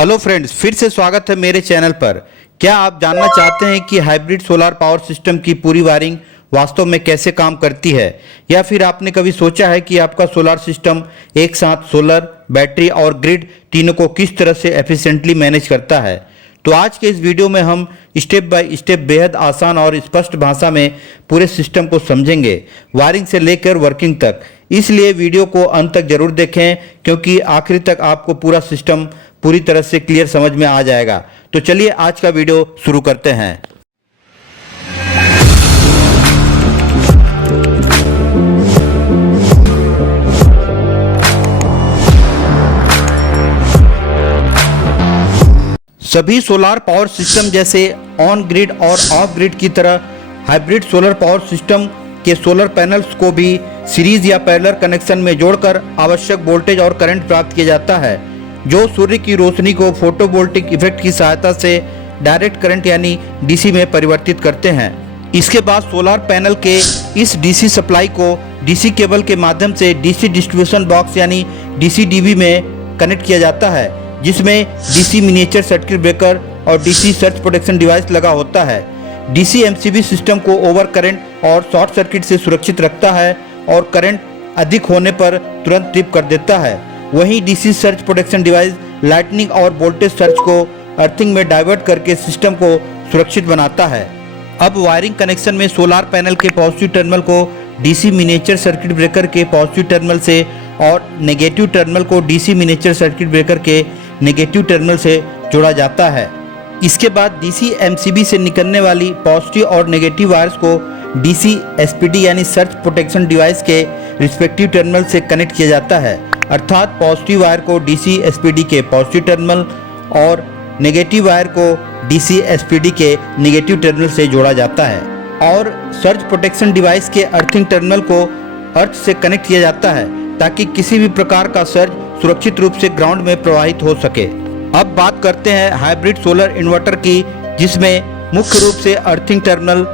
Hello friends, फिर से स्वागत है मेरे चैनल पर। क्या आप जानना चाहते हैं कि हाइब्रिड सोलर पावर सिस्टम की पूरी वायरिंग वास्तव में कैसे काम करती है, या फिर आपने कभी सोचा है कि आपका सोलर सिस्टम एक साथ सोलर, बैटरी और ग्रिड तीनों को किस तरह से एफिशिएंटली मैनेज करता है? तो आज के इस वीडियो में हम स्टेप बाय स्टेप बेहद आसान और स्पष्ट भाषा में पूरे सिस्टम को समझेंगे, वायरिंग से लेकर वर्किंग तक। इसलिए वीडियो को अंत तक जरूर देखें, क्योंकि आखिरी तक आपको पूरा सिस्टम पूरी तरह से क्लियर समझ में आ जाएगा। तो चलिए आज का वीडियो शुरू करते हैं। सभी सोलर पावर सिस्टम जैसे ऑन ग्रिड और ऑफ ग्रिड की तरह हाइब्रिड सोलर पावर सिस्टम के सोलर पैनल्स को भी सीरीज या पैरेलल कनेक्शन में जोड़कर आवश्यक वोल्टेज और करंट प्राप्त किया जाता है, जो सूर्य की रोशनी को फोटोवोल्टिक इफेक्ट की सहायता से डायरेक्ट करंट यानी डीसी में परिवर्तित करते हैं। इसके बाद सोलर पैनल के इस डीसी सप्लाई को डीसी केबल के माध्यम से डीसी डिस्ट्रीब्यूशन बॉक्स यानी डीसी-डीबी में कनेक्ट किया जाता है, जिसमें डीसी मिनिएचर सर्किट ब्रेकर और डीसी सर्ज प्रोटेक्शन डिवाइस लगा होता है। डीसी एमसीबी सिस्टम को ओवर करंट और शॉर्ट सर्किट से सुरक्षित रखता है और करंट अधिक होने पर तुरंत ट्रिप कर देता है। वहीं DC surge protection device lightning और वोल्टेज सर्ज को अर्थिंग में डाइवर्ट करके सिस्टम को सुरक्षित बनाता है। अब वायरिंग कनेक्शन में सोलर पैनल के पॉजिटिव टर्मिनल को डीसी मिनिएचर सर्किट ब्रेकर के पॉजिटिव टर्मिनल से और नेगेटिव टर्मिनल को डीसी मिनिएचर सर्किट ब्रेकर के नेगेटिव टर्मिनल से जोड़ा जाता है। इसके बाद डीसी एमसीबी से निकलने वाली पॉजिटिव और नेगेटिव वायर्स को डीसी एसपीडी यानी सर्ज प्रोटेक्शन डिवाइस के रिस्पेक्टिव टर्मिनल से कनेक्ट किया जाता है। अर्थात पॉजिटिव वायर को डीसी एसपीडी के पॉजिटिव टर्मिनल और नेगेटिव वायर को डीसी एसपीडी के नेगेटिव टर्मिनल से जोड़ा जाता है, और सर्ज प्रोटेक्शन डिवाइस के अर्थिंग टर्मिनल को अर्थ से कनेक्ट किया जाता है ताकि किसी भी प्रकार का सर्ज सुरक्षित रूप से ग्राउंड में प्रवाहित हो सके। अब बात करते हैं हाइब्रिड सोलर इन्वर्टर की, जिसमें मुख्य रूप से earthing terminal,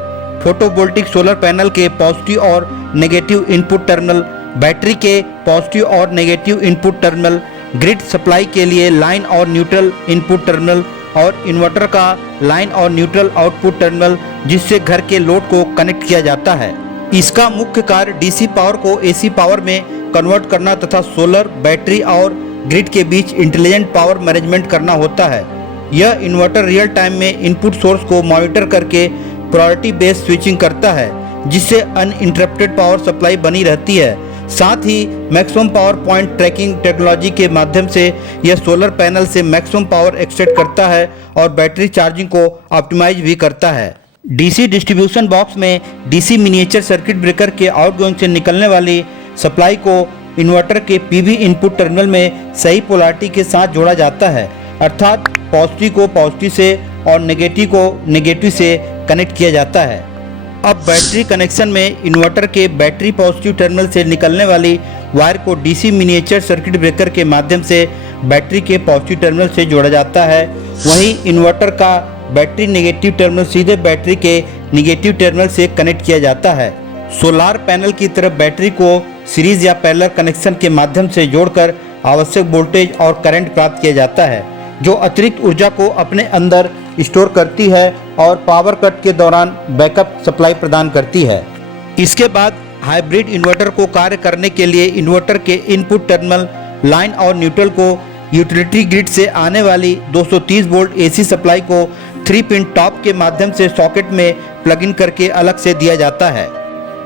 photovoltaic solar panel के पॉजिटिव और नेगेटिव इनपुट टर्मिनल, बैटरी के पॉजिटिव और negative input terminal, grid supply के लिए लाइन और न्यूट्रल इनपुट टर्मिनल और इन्वर्टर का लाइन और न्यूट्रल आउटपुट टर्मिनल, जिससे घर के लोड को कनेक्ट किया जाता है। इसका मुख्य कार्य डीसी पावर को एसी पावर में कन्वर्ट करना तथा सोलर, बैटरी और ग्रिड के बीच इंटेलिजेंट पावर मैनेजमेंट करना होता है। यह इन्वर्टर रियल टाइम में इनपुट सोर्स को मॉनिटर करके प्रायोरिटी बेस्ड स्विचिंग करता है, जिससे अनइंटरप्टेड पावर सप्लाई बनी रहती है। साथ ही maximum power point tracking technology के माध्यम से यह सोलर पैनल से मैक्सिमम पावर एक्सट्रैक्ट करता है और बैटरी चार्जिंग को ऑप्टिमाइज भी करता है। डीसी डिस्ट्रीब्यूशन बॉक्स में डीसी मिनिएचर सर्किट ब्रेकर के आउटगोइंग से निकलने वाली सप्लाई को इन्वर्टर के पीवी इनपुट टर्मिनल में सही पोलैरिटी के साथ जोड़ा जाता है, अर्थात पॉजिटिव को पॉजिटिव से और नेगेटिव को नेगेटिव से कनेक्ट किया जाता है। अब बैटरी कनेक्शन में इन्वर्टर के बैटरी पॉजिटिव टर्मिनल से निकलने वाली वायर को डीसी मिनिएचर सर्किट ब्रेकर के माध्यम से बैटरी के पॉजिटिव टर्मिनल से जोड़ा जाता है। वहीं इन्वर्टर का बैटरी नेगेटिव टर्मिनल सीधे बैटरी के नेगेटिव टर्मिनल से कनेक्ट किया जाता है। सोलर पैनल की तरफ बैटरी को सीरीज या पैरेलल कनेक्शन के माध्यम से जोड़कर आवश्यक वोल्टेज और करंट प्राप्त किया जाता है, जो अतिरिक्त ऊर्जा को अपने अंदर स्टोर करती है और पावर कट के दौरान बैकअप सप्लाई प्रदान करती है। इसके बाद हाइब्रिड इन्वर्टर को कार्य करने के लिए इन्वर्टर के इनपुट टर्मिनल, लाइन और न्यूट्रल को यूटिलिटी ग्रिड से आने वाली 230 वोल्ट एसी सप्लाई को 3 पिन टॉप के माध्यम से सॉकेट में प्लग इन करके अलग से दिया जाता है।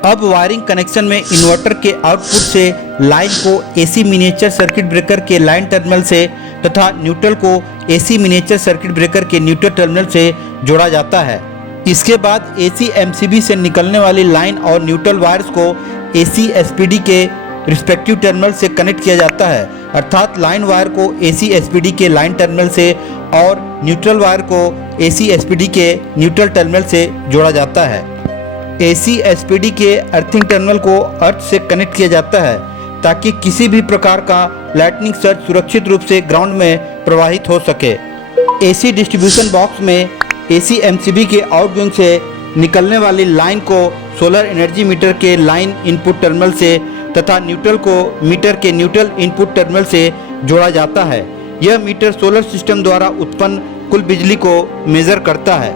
अब वायरिंग कनेक्शन में इन्वर्टर के आउटपुट से लाइन को एसी मिनिएचर सर्किट ब्रेकर के लाइन टर्मिनल से तथा न्यूट्रल को एसी मिनिएचर सर्किट ब्रेकर के न्यूट्रल टर्मिनल से जोड़ा जाता है। इसके बाद एसी एमसीबी से निकलने वाली लाइन और न्यूट्रल वायर्स को एसी एसपीडी के रिस्पेक्टिव टर्मिनल से कनेक्ट किया जाता है, अर्थात लाइन वायर को एसी एसपीडी के लाइन टर्मिनल से और न्यूट्रल वायर को एसी एसपीडी के न्यूट्रल टर्मिनल से जोड़ा जाता है। एसी एसपीडी के अर्थिंग टर्मिनल को अर्थ से कनेक्ट किया जाता है ताकि किसी भी प्रकार का लाइटनिंग सर्ज सुरक्षित रूप से ग्राउंड में प्रवाहित हो सके। एसी डिस्ट्रीब्यूशन बॉक्स में एसी एमसीबी के आउटगोइंग से निकलने वाली लाइन को सोलर एनर्जी मीटर के लाइन इनपुट टर्मिनल से तथा न्यूट्रल को मीटर के न्यूट्रल इनपुट टर्मिनल से जोड़ा जाता है। यह मीटर सोलर सिस्टम द्वारा उत्पन्न कुल बिजली को मेजर करता है।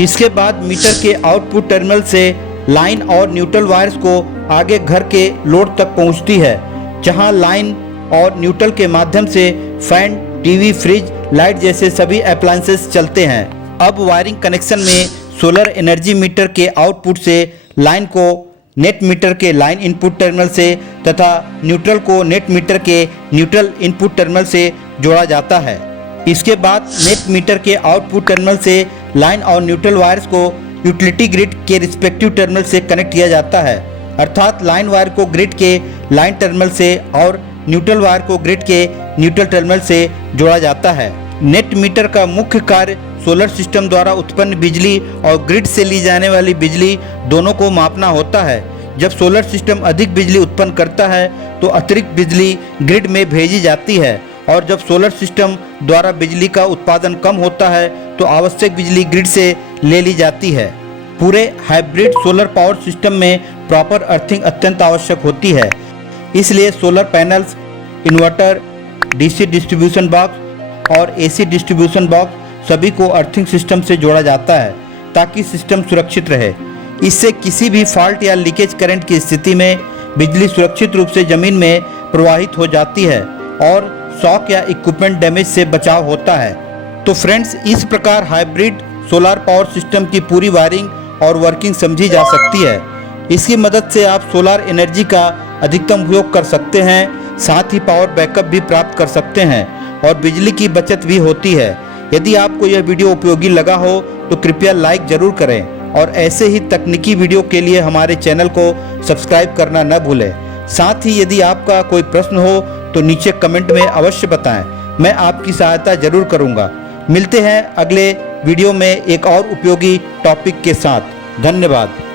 इसके बाद मीटर के आउटपुट टर्मिनल से लाइन और न्यूट्रल वायर्स को आगे घर के लोड तक पहुंचती है, जहां लाइन और न्यूट्रल के माध्यम से फैन, टीवी, फ्रिज, लाइट जैसे सभी अप्लायंसेस चलते हैं। अब वायरिंग कनेक्शन में सोलर एनर्जी मीटर के आउटपुट से लाइन को नेट मीटर के लाइन इनपुट टर्मिनल से तथा न्यूट्रल को नेट मीटर के न्यूट्रल इनपुट टर्मिनल से जोड़ा जाता है। इसके बाद नेट मीटर के आउटपुट टर्मिनल से लाइन और न्यूट्रल वायर्स को यूटिलिटी ग्रिड के रिस्पेक्टिव टर्मिनल से कनेक्ट किया जाता है, अर्थात लाइन वायर को ग्रिड के लाइन टर्मिनल से और न्यूट्रल वायर को ग्रिड के न्यूट्रल टर्मिनल से जोड़ा जाता है। नेट मीटर का मुख्य कार्य सोलर सिस्टम द्वारा उत्पन्न बिजली और ग्रिड से ली जाने वाली बिजली दोनों को मापना होता है। जब सोलर सिस्टम अधिक बिजली उत्पन्न करता है तो अतिरिक्त बिजली ग्रिड में भेजी जाती है, और जब सोलर सिस्टम द्वारा बिजली का उत्पादन कम होता है तो आवश्यक बिजली ग्रिड से ले ली जाती है। पूरे हाइब्रिड सोलर पावर सिस्टम में प्रॉपर अर्थिंग अत्यंत आवश्यक होती है। इसलिए solar panels, inverter, DC distribution box और एसी डिस्ट्रीब्यूशन बॉक्स सभी को अर्थिंग सिस्टम से जोड़ा जाता है ताकि सिस्टम सुरक्षित रहे। इससे किसी भी फॉल्ट या लीकेज करंट की स्थिति में बिजली सुरक्षित रूप से जमीन में प्रवाहित हो जाती है और शॉक या इक्विपमेंट डैमेज से बचाव होता है। तो फ्रेंड्स, इस प्रकार हाइब्रिड सोलर पावर सिस्टम की पूरी वायरिंग और वर्किंग समझी जा सकती है। इसकी मदद से आप सोलर एनर्जी का अधिकतम उपयोग कर सकते हैं, साथ ही पावर बैकअप भी प्राप्त कर सकते हैं और बिजली की बचत भी होती है। यदि आपको यह वीडियो उपयोगी लगा हो तो कृपया लाइक जरूर करें और ऐसे ही तकनीकी वीडियो के लिए हमारे चैनल को सब्सक्राइब करना न भूलें। साथ ही यदि आपका कोई प्रश्न हो तो नीचे कमेंट में अवश्य बताएं, मैं आपकी सहायता जरूर करूंगा। मिलते हैं अगले वीडियो में एक और उपयोगी टॉपिक के साथ। धन्यवाद।